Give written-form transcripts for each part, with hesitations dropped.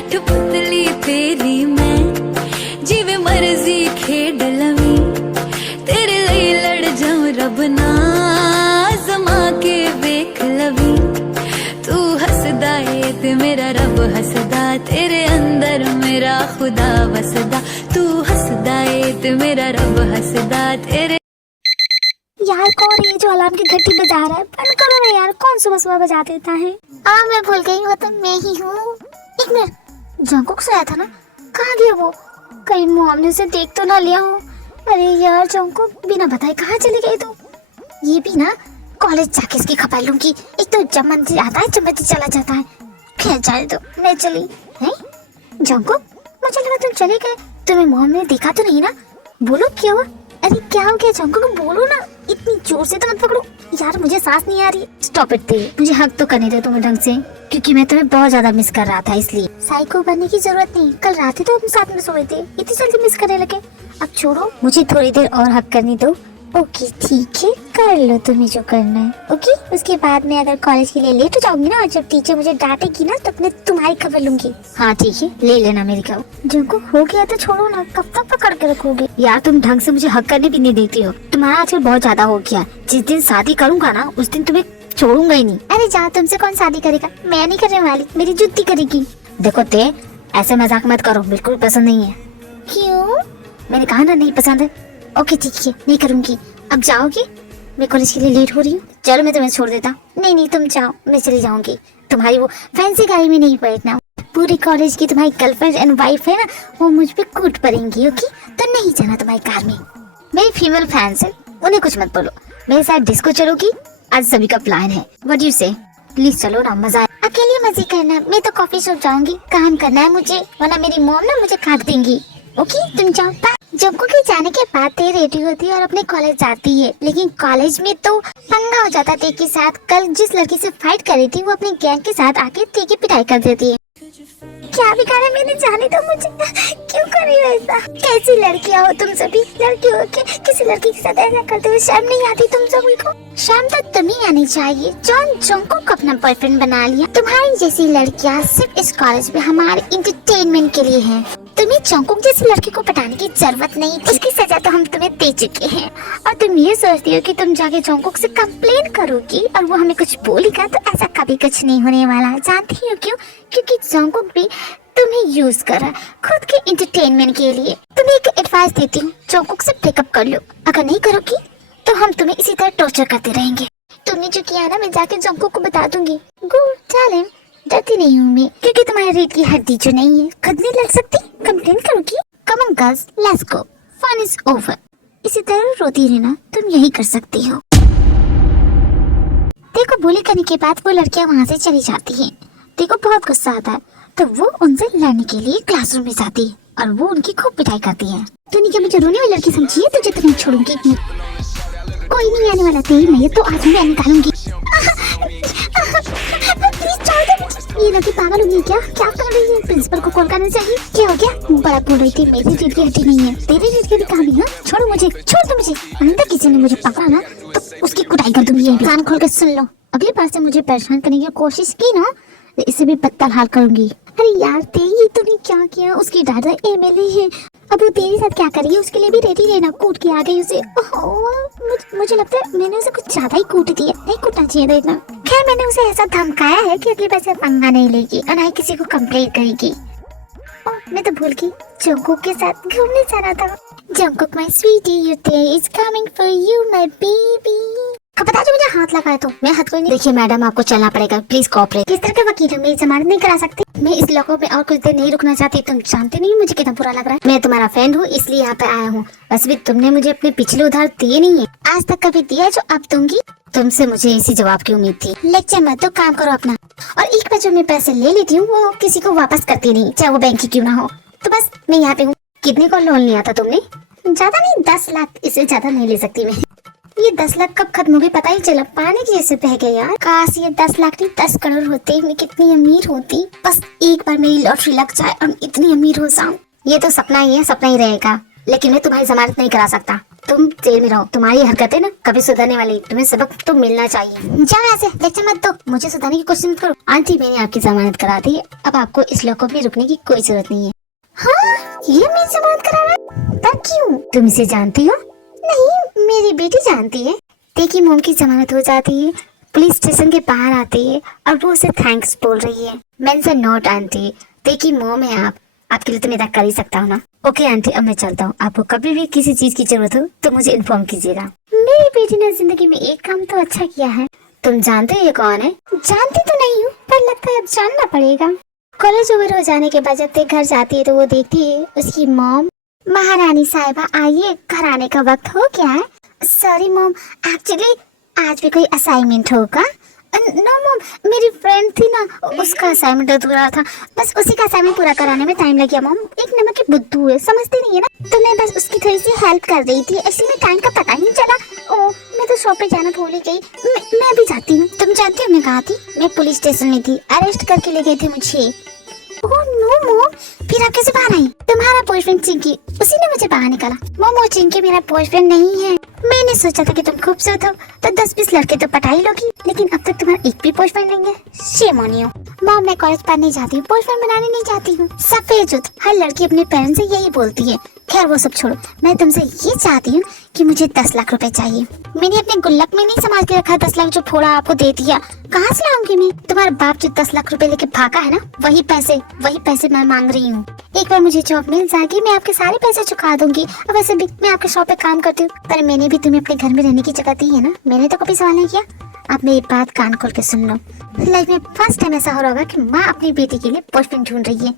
कठपुतली तेरी मैं जिवे मर्जी खेड लवी तेरे लिए लड़ जाऊं रब ना जमा के वेख लवी तू हसदा है ते मेरा रब हसदा तेरे अंदर मेरा खुदा वसदा तू हसदा है ते मेरा रब हसदा तेरे। यार कौन है जो अलार्म की घंटी बजा रहा है? बंद करो ना यार, कौन सुबह सुबह बजा देता है? मैं भूल गई, वो तो मैं ही हूँ। एक मिनट, जंकुक से आया था ना, कहाँ गया वो? कहीं मॉम ने उसे देख तो ना लिया हो। अरे यार जंकुक बिना बताए कहाँ चली गई तू? ये भी ना कॉलेज जाके इसकी खबर लूंगी। एक तो जब मन से आता है जब मन से चला जाता है। खैर जाए तो मैं चली है। जंकुक मुझे लगा तुम चले गए, तुम्हें मॉम ने देखा तो नहीं ना? बोलो क्या हुआ? अरे क्या हो गया जंकुक, बोलो ना, इतनी जोर से तो मत पकड़ो यार, मुझे सांस नहीं आ रही। स्टॉप इट, मुझे हक तो करने दो तुम्हें ढंग से, क्योंकि मैं तुम्हें बहुत ज्यादा मिस कर रहा था। इसलिए साइको बनने की जरूरत नहीं, कल रात ही तो हम साथ में सोए थे, इतनी जल्दी मिस करने लगे। अब छोड़ो, मुझे थोड़ी देर और हक करने दो। ओके ठीक है, कर लो तुम्हें जो करना है। ओके, उसके बाद मैं अगर कॉलेज के लिए लेट हो जाऊंगी ना, जब टीचर मुझे डांटेगी ना, तो मैं तुम्हारी खबर लूंगी। हाँ ठीक है, ले लेना मेरी खबर। जिनको हो गया तो छोड़ो ना, कब तक पकड़ के रखोगे यार? तुम ढंग से मुझे हक करने भी नहीं देती हो। तुम्हारा आजकल बहुत ज्यादा हो गया। जिस दिन शादी करूंगा ना, उस दिन तुम्हें छोड़ूंगा ही नहीं। अरे जा, तुमसे कौन शादी करेगा? मैं नहीं करने वाली, मेरी जुत्ती करेगी। देखो ते, ऐसे मजाक मत करो, बिल्कुल पसंद नहीं है। क्यों? मैंने कहा ना नहीं पसंद है। ओके ठीक है, नहीं करूंगी। अब जाओगी? मैं कॉलेज के लिए लेट हो रही हूँ। चलो मैं तुम्हें छोड़ देता। नहीं नहीं तुम जाओ, मैं चली जाऊंगी। तुम्हारी वो फैंसी गाड़ी में नहीं बैठना। पूरी कॉलेज की तुम्हारी गर्लफ्रेंड एंड वाइफ है ना, वो मुझ पे कूट पड़ेंगी। ओके, तो नहीं जाना तुम्हारी कार में। मेरी फीमेल फैंस है, उन्हें कुछ मत बोलो। मेरे साथ डिस्को चलोगी? आज सभी का प्लान है। व्हाट यू से? प्लीज चलो ना, मजा आए। अकेले मजे करना, मैं तो कॉफी शॉप जाऊंगी, काम करना है मुझे, वरना मेरी मॉम ना मुझे काट देंगी। ओके तुम जाओ। जंकुक के जाने के बाद ते रेडी होती है और अपने कॉलेज जाती है, लेकिन कॉलेज में तो पंगा हो जाता ते के साथ। कल जिस लड़की से फाइट कर रही थी, वो अपने गैंग के साथ आके ते की पिटाई कर देती है। क्या बिगाड़ा मैंने? जाने दो मुझे। क्यों कर रही हो ऐसा? कैसी लड़कियां हो तुम सभी? लड़की हो के किसी लड़की के साथ ऐसा करते हुए शर्म नहीं आती तुम सभी को? शर्म तो तुम्हें आनी चाहिए। जॉन जंकुक को अपना बॉयफ्रेंड बना लिया। तुम्हारी जैसी लड़कियां सिर्फ इस कॉलेज में हमारे इंटरटेनमेंट के लिए हैं। तुम्हें जंकुक जैसी लड़की को पटाने की जरूरत नहीं थी। इसकी सजा तो हम तुम्हें दे चुके हैं। और तुम ये सोचती हो कि तुम जाके जंकुक से कंप्लेन करोगी और वो हमें कुछ बोलेगा, तो ऐसा कभी कुछ नहीं होने वाला। जानती हो क्यों? क्योंकि जंकुक भी तुम्हें यूज कर रहा है खुद के इंटरटेनमेंट के लिए। तुम्हें एक एडवाइस देती हूँ, जंकुक से ब्रेकअप कर लो। अगर नहीं करोगी तो हम तुम्हें इसी तरह टॉर्चर करते रहेंगे। तुमने जो किया ना, मैं जाके जंकुक को बता दूंगी। गुड चलें, डरती नहीं हूँ मैं, क्योंकि तुम्हारी रीढ़ की हड्डी जो नहीं है, खुद नहीं लड़ सकती। कंप्लेन करोगी? Come on girls, let's go, fun is over. इसी तरह रोती रहना, तुम यही कर सकती हो। देखो बुली करने के बाद वो लड़कियां वहाँ से चली जाती हैं। देखो बहुत गुस्सा आता है, तो वो उनसे लड़ने के लिए क्लासरूम में जाती है और वो उनकी खूब पिटाई करती है। तूने क्या मुझे रोने वाली लड़की समझी है? तुझे तो नहीं छोड़ूंगी। कोई नहीं आने वाला तेरी, मैं तो आज मैं निकालूंगी। ये लड़की पागल होगी क्या? क्या कर रही है? प्रिंसिपल को कॉल करना चाहिए। क्या हो गया? बड़ा बोल रही थी मेरी रीढ़ की हड्डी नहीं है, तेरी रीढ़ की भी कहानी है। छोड़ो मुझे, छोड़ दो मुझे। अंदर किसी ने मुझे पकड़ा ना, तो उसकी कुटाई कर दूंगी। कान खोल के सुन लो, अगली बार से मुझे परेशान करने की कोशिश की ना, तो इसे भी बदतल हाल करूंगी। अरे यार ये तूने क्या किया? उसकी दादा एमएलए है, अब वो तेरे साथ क्या करेगी? उसके लिए भी रेडी रहना। कूट के आ गई उसे। मुझे लगता है मैंने उसे कुछ ज्यादा ही कूट दिया, नहीं कूटना चाहिए था इतना। खैर मैंने उसे ऐसा धमकाया है कि अगली बार से पंगा नहीं लेगी और ना ही किसी को कंप्लेंट करेगी। मैं तो भूल गई, जंकुक के साथ घूमने जाना था। Jungkook my sweetie, your day is coming for you my baby. पता जो मुझे हाथ लगा है, तो मैं हाथ कोई नहीं। देखिए मैडम, आपको चलना पड़ेगा, प्लीज कोऑपरेट। किस तरह का वकील हो? मैं जमानत नहीं करा सकती। मैं इस लॉकअप में और कुछ देर नहीं रुकना चाहती। तुम जानते नहीं मुझे कितना बुरा लग रहा है। मैं तुम्हारा फ्रेंड हूँ, इसलिए यहाँ पे आया हूँ। वैसे भी तुमने मुझे अपने पिछले उधार दिए नहीं है, आज तक कभी दिया जो अब दूंगी? तुमसे मुझे इसी जवाब की उम्मीद थी। लेक्चर मत दो, काम करो अपना। और एक बार जो मैं पैसे ले लेती हूँ, वो किसी को वापस करती नहीं, चाहे वो बैंक ही क्यों ना हो। तो बस मैं यहाँ पे हूँ। कितने का लोन लिया था तुमने? ज्यादा नहीं, 10 लाख, इससे ज्यादा नहीं ले सकती मैं। ये 10 लाख कब खत्म हो गई पता ही चला, पानी की जैसे बह गए यार। काश ये 10 लाख नहीं 10 करोड़ होते, मैं कितनी अमीर होती। बस एक बार मेरी लॉटरी लग जाए और इतनी अमीर हो जाऊं। ये तो सपना ही है, सपना ही रहेगा, लेकिन मैं तुम्हारी जमानत नहीं करा सकता। तुम जेल में रहो, तुम्हारी हरकतें ना कभी सुधरने वाली, तुम्हें सबक तो मिलना चाहिए। जाओ ऐसे लेक्चर मत दो, मुझे सुधारने की कोशिश मत करो। आंटी मैंने आपकी जमानत करा दी है, अब आपको इस लॉकअप में रुकने की कोई जरूरत नहीं है। हाँ ये मेरी जमानत करा रहा है, पर क्यों? तुम इसे जानती हो? नहीं मेरी बेटी जानती है। देखिए मोम की जमानत हो जाती है, पुलिस स्टेशन के बाहर आती है और वो उसे थैंक्स बोल रही है। मैंने से नोट आंटी, देखिए मोम है आप, आपके लिए तो मैं इतना कर ही सकता हूँ ना। ओके आंटी अब मैं चलता हूँ, आपको कभी भी किसी चीज की जरूरत हो तो मुझे इन्फॉर्म कीजिएगा। मेरी बेटी ने जिंदगी में एक काम तो अच्छा किया है। तुम जानते हो ये कौन है? जानती तो नहीं हूँ पर लगता है अब जानना पड़ेगा। कॉलेज ओवर हो जाने के बाद जब तक घर जाती है तो वो देखती है उसकी मॉम, महारानी साहिबा आइए घर आने का वक्त हो गया है। सॉरी मॉम, एक्चुअली आज भी कोई असाइनमेंट होगा? नो मॉम, मेरी फ्रेंड थी ना, उसका असाइनमेंट अधूरा था, बस उसी का असाइनमेंट पूरा कराने में टाइम लग गया। मॉम एक नंबर की बुद्धू है, समझती नहीं है ना, तो मैं बस उसकी थोड़ी सी हेल्प कर रही थी, ऐसे में टाइम का पता ही नहीं चला। ओ मैं तो शॉप पे जाना भूल ही गई। मैं भी जाती हूँ। तुम जानती हो मैं कहाँ थी? मैं पुलिस स्टेशन में थी, अरेस्ट करके ले गए थे मुझे। ओह नो मॉम, फिर आप कैसे बाहर आई? तुम्हारा बॉयफ्रेंड चिंकी, उसी ने मुझे बाहर निकाला। मॉम वो चिंकी मेरा बॉयफ्रेंड नहीं है। मैंने सोचा था कि तुम खूबसूरत हो तो 10-20 लड़के तो पटा ही लोगी, लेकिन अब तक तुम्हारा एक भी बॉयफ्रेंड नहीं है। Shame on you. मॉम मैं कॉलेज पढ़ने जाती हूँ, बॉयफ्रेंड बनाने नहीं जाती हूँ। सफेद जुत, हर लड़की अपने पेरेंट्स से यही बोलती है। खैर वो सब छोड़ो, मैं तुमसे ये चाहती हूँ कि मुझे 10 लाख रुपए चाहिए। मैंने अपने गुल्लक में नहीं संभाल के रखा 10 लाख जो फोड़ा आपको दे दिया, कहाँ से लाऊंगी मैं? तुम्हारा बाप जो 10 लाख रुपए लेके भागा है ना, वही पैसे मैं मांग रही हूँ। एक बार मुझे जॉब मिल जाएगी, मैं आपके सारे पैसे चुका दूंगी। और वैसे भी मैं आपके शॉप पे काम करती हूँ, पर मैंने भी तुम्हें अपने घर में रहने की जगह दी है ना, मैंने तो कभी सवाल नहीं किया। अब मेरी बात कान खोल के सुन लो, लाइफ में फर्स्ट टाइम ऐसा हो रहा होगा कि माँ अपनी बेटी के लिए बॉयफ्रेंड ढूंढ रही है।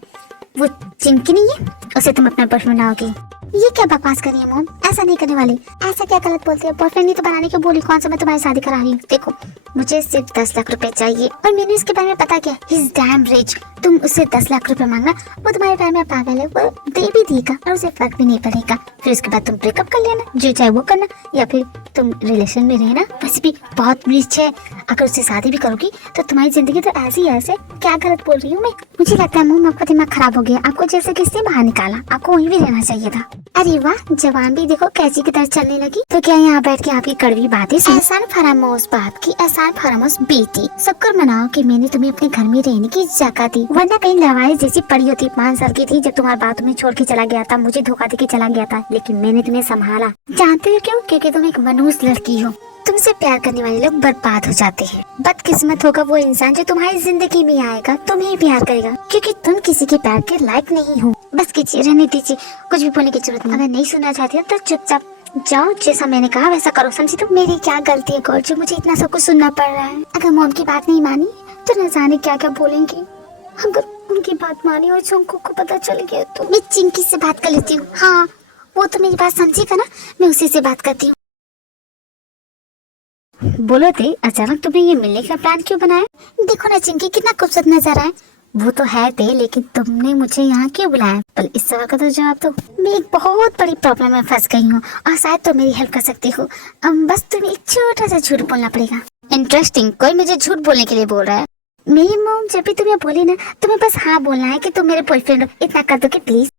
वो चिंकी नहीं है, उसे तुम अपना बॉयफ्रेंड बनाओगी। ये क्या बकवास कर रही है मॉम, ऐसा नहीं करने वाली। ऐसा क्या गलत बोलती है? बॉयफ्रेंड नहीं तो बनाने की बोली, कौन सा मैं तुम्हारी शादी करा रही हूँ। देखो मुझे सिर्फ 10 लाख रुपए चाहिए और मैंने इसके बारे में पता किया, ही इज डैम रिच। तुम उससे 10 लाख रुपए मांगना, वो तुम्हारे बारे में पागल है, वो दे भी देगा और उसे फर्क भी नहीं पड़ेगा। फिर उसके बाद तुम ब्रेकअप कर लेना, जो चाहे वो करना, या फिर तुम रिलेशन में रहना। वैसे भी बहुत रिच है, अगर उससे शादी भी करोगी तो तुम्हारी जिंदगी तो ऐसी ऐसे। क्या गलत बोल रही हूँ मैं? मुझे लगता है मॉम आपका दिमाग खराब हो गया, आपको जैसे किसने बाहर निकाला, आपको वहीं भी रहना चाहिए था। अरे वाह, जवान भी देखो कैसी की तरह चलने लगी। तो क्या यहाँ बैठ के आपकी कड़वी बातें? एहसान फरामोश बाप की, एहसान फरामोश बेटी, शुक्र मनाओ कि मैंने तुम्हें अपने घर में रहने की जगह दी, वरना कहीं लवाई जैसी पड़ी होती। 5 साल की थी जब तुम्हारा बाप तुम्हें छोड़ के चला गया था, मुझे धोखा दे के चला गया था, लेकिन मैंने तुम्हें संभाला। जानते हो क्यों? क्योंकि तुम एक मनहूस लड़की हो। तुमसे प्यार करने वाले लोग बर्बाद हो जाते हैं। बदकिस्मत होगा वो इंसान जो तुम्हारी जिंदगी में आएगा, तुम्हें प्यार करेगा, क्योंकि तुम किसी के प्यार के लायक नहीं हो। बस कीजिए, रहने दीजिए, कुछ भी बोलने की जरूरत नहीं। अगर नहीं सुनना चाहती हो तो चुपचाप जाओ, जैसा मैंने कहा वैसा करो, समझी? तुम मेरी क्या गलती है गौर जो मुझे इतना सब कुछ सुनना पड़ रहा है? अगर मॉम की बात नहीं मानी तो न जाने क्या क्या बोलेंगी। अगर उनकी बात मानी और चंको को पता चल गया तो मैं चिंकी से बात कर लेती हूँ। हाँ वो तो मेरी बात समझेगा ना, मैं उसी से बात करती हूँ। बोलो थे, अचानक तुमने ये मिलने का प्लान क्यों बनाया? देखो ना चिंकी कितना खूबसूरत नजर आए। वो तो है थे, लेकिन तुमने मुझे यहाँ क्यों बुलाया? पहले इस सवाल का तो जवाब दो। मैं एक बहुत बड़ी प्रॉब्लम में फंस गई हूँ और शायद तुम मेरी हेल्प कर सकती हो। बस तुम्हें एक छोटा सा झूठ बोलना पड़ेगा। इंटरेस्टिंग, कोई मुझे झूठ बोलने के लिए बोल रहा है? मेरी मॉम जब भी तुम्हें बोली ना, तुम्हें बस हाँ बोलना है कि तुम मेरे बॉयफ्रेंड हो, इतना कर दो कि प्लीज।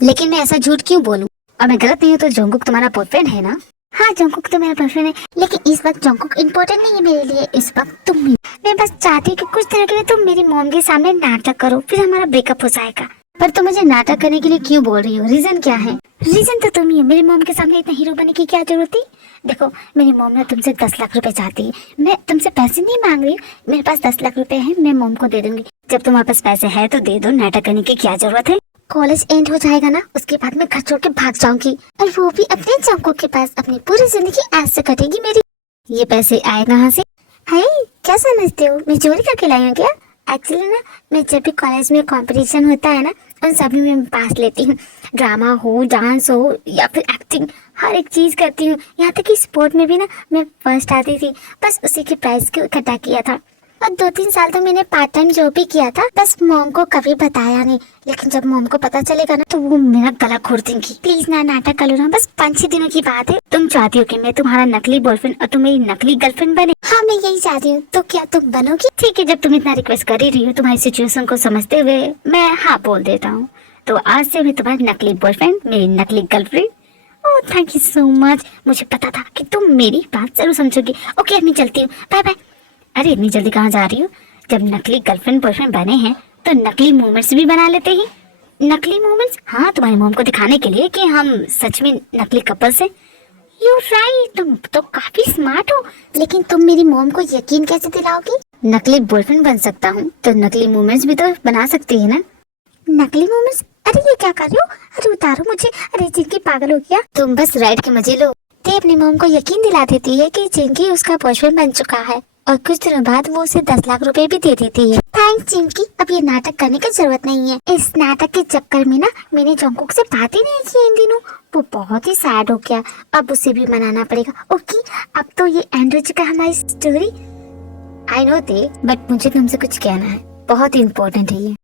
लेकिन मैं ऐसा झूठ क्यों बोलूं? और मैं गलत नहीं हूँ तो जंगकुक तुम्हारा बॉयफ्रेंड है ना? हाँ जंगकुक तो मेरा बॉयफ्रेंड है, लेकिन इस वक्त जंगकुक इम्पोर्टेंट नहीं है मेरे लिए, इस वक्त तुम ही। मैं बस चाहती हूँ कि कुछ दिनों के लिए तुम मेरी मॉम के सामने नाटक करो, फिर हमारा ब्रेकअप हो जाएगा। पर तुम मुझे नाटक करने के लिए क्यों बोल रही हो? रीजन क्या है? रीजन तो तुम ही हो। मेरी मॉम के सामने इतना हीरो बनने की क्या जरूरत थी? देखो मेरी मॉम ने तुमसे 10 लाख रुपए चाहती है, मैं तुमसे पैसे नहीं मांग रही हूँ, मेरे पास 10 लाख रुपए है, मैं मॉम को दे दूंगी। जब तुम्हारे पास पैसे है तो दे दो, नाटक करने की क्या जरूरत है? कॉलेज एंड हो जाएगा ना, उसके बाद मैं घर छोड़ के भाग जाऊंगी, और वो भी अपने जंगकुक के पास। अपनी पूरी जिंदगी ऐसे कटेगी मेरी। ये पैसे आए कहाँ से? है क्या समझते हो मैं चोरी करके लाई हूँ क्या? एक्चुअली ना मैं जब भी कॉलेज में कंपटीशन होता है ना, उन सभी में मैं पास लेती हूँ। ड्रामा हो, डांस हो या फिर एक्टिंग, हर एक चीज करती हूँ। यहाँ तक कि स्पोर्ट में भी ना मैं फर्स्ट आती थी। बस उसी के प्राइज को इकट्ठा किया था। और 2-3 साल तो मैंने पार्ट टाइम जॉब भी किया था, बस मॉम को कभी बताया नहीं। लेकिन जब मॉम को पता चलेगा ना तो वो मेरा गला घोट देंगी। प्लीज ना नाटक कर लो ना, बस 5-6 दिनों की बात है। तुम चाहती हो कि मैं तुम्हारा नकली बॉयफ्रेंड और तुम मेरी नकली गर्लफ्रेंड बने? हाँ मैं यही चाहती हूँ। तो क्या तुम बनोगी? ठीक है, जब तुम इतना रिक्वेस्ट कर ही रही हो, तुम्हारी सिचुएशन को समझते हुए मैं हाँ बोल देता हूँ। तो आज से मैं तुम्हारी नकली बॉयफ्रेंड, मेरी नकली girlfriend oh thank you so much, मुझे पता था कि तुम मेरी बात जरूर समझोगी। ओके अब मैं चलती हूँ, बाय बाय। अरे इतनी जल्दी कहाँ जा रही हो? जब नकली गर्लफ्रेंड बॉयफ्रेंड बने हैं तो नकली मूवमेंट्स भी बना लेते हैं। नकली मूवमेंट्स? हाँ, तुम्हारी मॉम को दिखाने के लिए कि हम सच में नकली कपल्स हैं। यू राइट, तुम तो काफी स्मार्ट हो। लेकिन तुम मेरी मॉम को यकीन कैसे दिलाओगी? नकली बॉयफ्रेंड बन सकता हूँ तो नकली मूवमेंट्स भी तो बना सकती है ना। नकली मूवमेंट्स? अरे ये क्या कर रहे हो? अरे उतारो मुझे। अरे जिनकी पागल हो गया। तुम बस राइड के मजे लो। ते अपनी मॉम को यकीन दिला देती है कि जिनकी उसका बॉयफ्रेंड बन चुका है और कुछ दिनों बाद वो उसे 10 लाख रुपए भी दे देती है। थैंक्स चिंकी, अब ये नाटक करने की जरूरत नहीं है। इस नाटक के चक्कर में ना मैंने जंगकुक से बात ही नहीं की इन दिनों। वो बहुत ही सैड हो गया, अब उसे भी मनाना पड़ेगा। ओके अब तो ये एंड हो चुका है हमारी स्टोरी। आई नो ते, बट मुझे तुमसे कुछ कहना है, बहुत ही इम्पोर्टेंट है ये।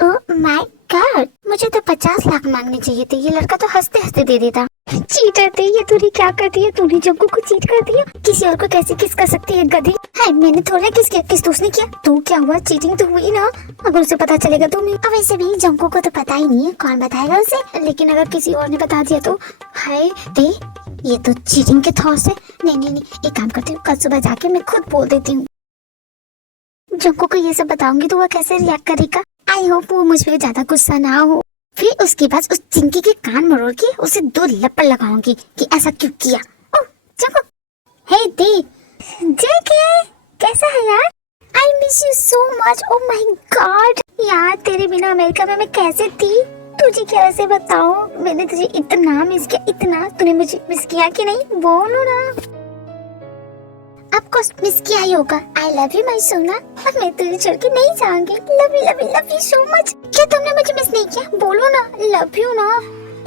ओह माय गॉड, मुझे तो 50 लाख मांगने चाहिए थे, ये लड़का तो हंसते हंसते दे देता। चीटर थी ये, तूने क्या कर दिया? तूने जंगकुक को चीट कर दिया। किसी और को कैसे किस कर सकती है गधी? है मैंने थोड़ा किस किया, किस तो उसने किया। तो क्या हुआ? चीटिंग तो हुई ना। अगर उसे पता चलेगा तो मैं, अब वैसे भी जंगकुक को तो पता ही नहीं है, कौन बताएगा उसे। लेकिन अगर किसी और ने बता दिया तो हाय दे, ये तो चीटिंग के थॉट्स है। नहीं, एक काम करती हूँ, कल सुबह जाके मैं खुद बोल देती हूँ। जंगकुक को ये सब बताऊंगी तो वो कैसे रिएक्ट करेगा? आई होप वो मुझ पे ज्यादा गुस्सा ना हो। फिर उसके बाद उस चिंकी के कान मरोड़ के उसे 2 लपड़ लगाऊंगी कि ऐसा क्यों किया। ओह जंगकुक, हे दे, जेके कैसा है यार? I miss you so much. Oh my God यार, तेरे बिना अमेरिका में मैं कैसे थी? तुझे कैसे बताऊं, मैंने तुझे इतना मिस किया, इतना। तूने मुझे मिस किया कि नहीं? बोलो ना। आपको मिस किया ही होगा। आई लव यू माय सोना, और मैं तुझे छोड़ के नहीं जाऊंगी। Love you so much. क्या तुमने मुझे मिस नहीं किया? बोलो ना, लव यू ना,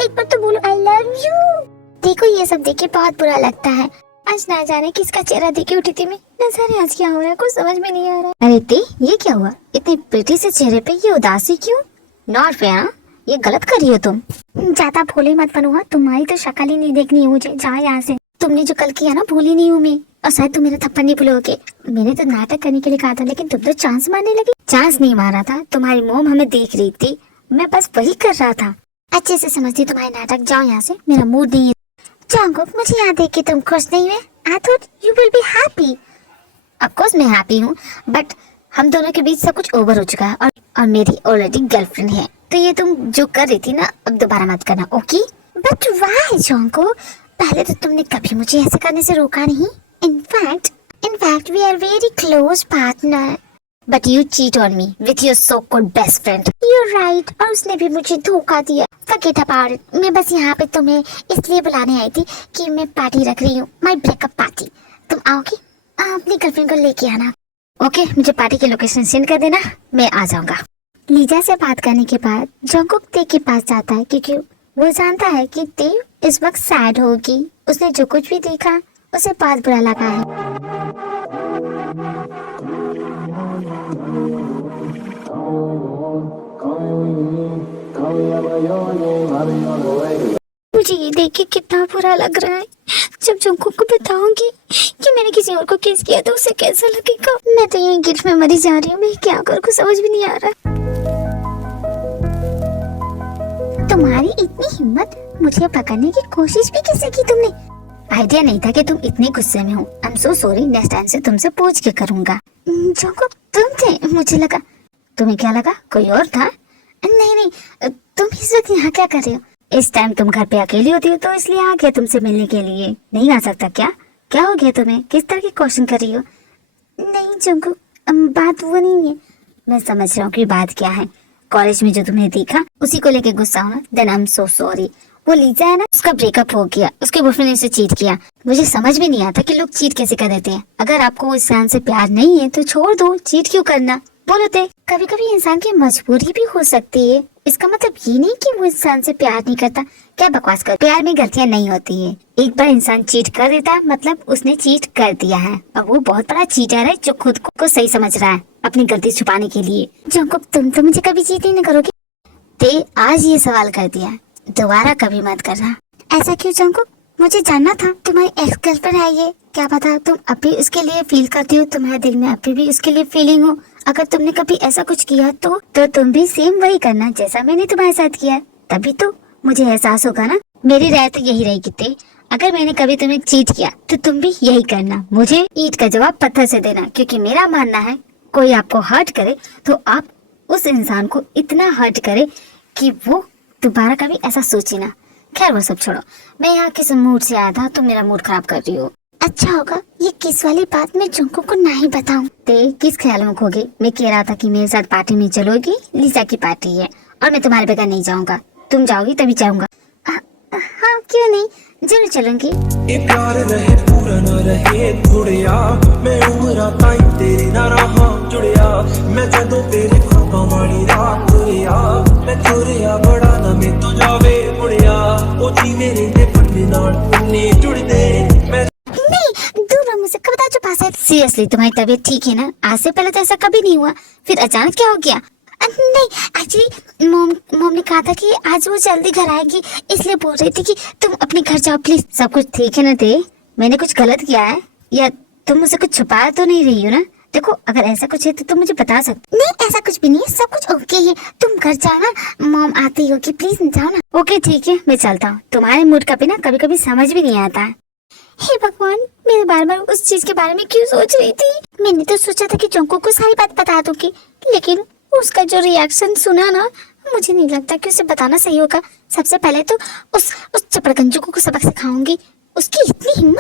एक बार तो बोलो आई लव यू। देखो ये सब देख के बहुत बुरा लगता है। आज ना जाने किसका चेहरा देखे उठी थी मैं। न जाने आज क्या हो रहा है, कुछ समझ में नहीं आ रहा। अरे ते, ये क्या हुआ? इतने प्रीटी से चेहरे पे ये उदासी क्यों? नॉट फेयर, ये गलत कर रही हो तुम। ज्यादा भोले मत बनो, तुम्हारी तो शक्ल ही नहीं देखनी है मुझे। जाओ यहाँ से। तुमने जो कल किया ना, भूली नहीं हूँ मैं, और शायद तुम मेरा थप्पड़ नहीं भूलोगे। मैंने तो नाटक करने के लिए कहा था, लेकिन तुम तो चांस मारने लगी। चांस नहीं मारा था, तुम्हारी मोम हमें देख रही थी, मैं बस वही कर रहा था। अच्छे से समझती तुम्हारे नाटक। जाओ यहाँ से, मेरा मूड नहीं है। जंगकुक, मुझे यहाँ देख के तुम खुश नहीं हुए? I thought you will be happy. Of course मैं हैप्पी हूँ, बट हम दोनों के बीच सब कुछ ओवर हो चुका है, और मेरी ऑलरेडी गर्लफ्रेंड है। तो ये तुम जो कर रही थी ना, अब दोबारा मत करना, ओके? But why Jungkook? पहले तो तुमने कभी मुझे ऐसे करने से रोका नहीं। In fact, we are very close partner. But you cheat on me with your so-called best friend. You're right. और उसने भी मुझे धोखा दिया। Forget about it. मैं बस यहाँ पे तुम्हें इसलिए बुलाने आई थी कि मैं पार्टी रख रही हूँ, my breakup party. तुम आओगी? अपनी गर्लफ्रेंड को लेके आना। ओके, मुझे पार्टी की लोकेशन सेंड कर देना, मैं आ जाऊंगा। लीजा से बात करने के बाद जंगकुक ते के पास जाता है, क्योंकि वो जानता है कि ते इस वक्त सैड होगी। उसने जो कुछ भी देखा उसे बहुत बुरा लगा है। मुझे ये देख के कितना बुरा लग रहा है। जब जंगकुक को बताऊंगी कि मैंने किसी और को किस किया तो उसे कैसा लगेगा। मैं तो यही गिल्ट में मरी जा रही हूँ। मैं क्या करूँ, कुछ समझ भी नहीं आ रहा। तुम्हारी इतनी हिम्मत, मुझे पकड़ने की कोशिश भी कैसे की तुमने? आइडिया नहीं था कि तुम इतने गुस्से में हो। आई am so sorry, next time से तुमसे पूछ के करूंगा। जंगकुक, तुम थे? मुझे लगा। तुम्हें क्या लगा कोई और था? नहीं, तुम इस वक्त यहाँ क्या कर रहे हो? इस टाइम तुम घर पे अकेली होती हो तो इसलिए आ गया तुमसे मिलने के लिए। नहीं आ सकता क्या? क्या हो गया तुम्हें? किस तरह की क्वेश्चन कर रही हो? नहीं जंगकुक, बात वो नहीं है। मैं समझ रहा हूँ कि बात क्या है। कॉलेज में जो तुमने देखा उसी को लेके गुस्सा होना। Then I am so sorry. वो लीजा है ना, उसका ब्रेकअप हो गया, उसके बॉयफ्रेंड ने उसे चीट किया। मुझे समझ में नहीं आता कि लोग चीट कैसे कर देते हैं। अगर आपको वो इंसान से प्यार नहीं है तो छोड़ दो, चीट क्यों करना? बोलो ते, कभी कभी इंसान की मजबूरी भी हो सकती है। इसका मतलब ये नहीं कि वो इंसान से प्यार नहीं करता। क्या बकवास कर, प्यार में गलतियां नहीं होती है। एक बार इंसान चीट कर देता मतलब उसने चीट कर दिया है, और वो बहुत बड़ा चीटर है जो खुद को सही समझ रहा है अपनी गलती छुपाने के लिए। जंगकुक, तुम तो मुझे कभी चीट नहीं करोगे। ते आज ये सवाल कर दिया, दोबारा कभी मत करना। ऐसा क्यों जंगकुक? मुझे जानना था तुम्हारी एक्स गर्लफ्रेंड है ये। क्या पता तुम अभी उसके लिए फील करती हो, तुम्हारे दिल में अभी भी उसके लिए फीलिंग हो। अगर तुमने कभी ऐसा कुछ किया तो तुम भी सेम वही करना जैसा मैंने तुम्हारे साथ किया, तभी तो मुझे एहसास होगा ना, मेरी राय तो यही रहेगी ते, अगर मैंने कभी तुम्हें चीट किया तो तुम भी यही करना, मुझे ईंट का जवाब पत्थर से देना, क्योंकि मेरा मानना है कोई आपको हर्ट करे तो आप उस इंसान को इतना हर्ट करे कि वो दोबारा कभी ऐसा सोचे ना। खैर वो सब छोड़ो, मैं यहाँ किस मूड से आया था, तो मेरा मूड खराब कर रही हो। अच्छा होगा ये किस वाली बात मैं जुंको को ना ही बताऊं। ते किस ख्याल में खो गई? मैं कह रहा था कि मेरे साथ पार्टी में चलोगी, लिसा की पार्टी है और मैं तुम्हारे बगैर नहीं जाऊंगा, तुम जाओगी तभी जाऊंगा। हाँ क्यों नहीं, जरूर चलूंगी। ये प्यार रहे पूरा ना रहे थोड़िया, मैं उम्र ताई तेरे ना रहा जुड़िया, मैं जदों तेरे ख्वाबां वाली रात तुरिया, मैं तुरिया बड़ा ना मैं तो जावे मुड़िया, ओ जी मेरे ने पन्ने नाल पुन्ने जुड़दे मैं। नहीं दूर रहो मुझसे, कब जो पास है। सीरियसली तुम्हारी तबीयत ठीक है ना? आज से पहले तो ऐसा कभी नहीं हुआ, फिर अचानक क्या हो गया? नहीं एक्चुअली मॉम ने कहा था कि आज वो जल्दी घर आएगी, इसलिए बोल रही थी कि तुम अपने घर जाओ प्लीज। सब कुछ ठीक है ना ते? मैंने कुछ गलत किया है या तुम मुझसे कुछ छुपा तो नहीं रही हो ना? देखो अगर ऐसा कुछ है तो तुम मुझे बता सकते। नहीं ऐसा कुछ भी नहीं है, सब कुछ ओके है, तुम घर जाओ ना, मॉम आती होगी, प्लीज जाओ ना। ओके ठीक है मैं चलता हूँ, तुम्हारे मूड का भी ना कभी कभी समझ भी नहीं आता। हे भगवान, मैं बार बार उस चीज के बारे में क्यों सोच रही थी? मैंने तो सोचा था कि जोंको को सारी बात बता दूंगी, लेकिन उसका जो रिएक्शन सुना ना, मुझे नहीं लगता कि उसे बताना सही होगा। सबसे पहले तो उस चपड़गंजू को सबक सिखाऊंगी, उसकी इतनी हिम्मत।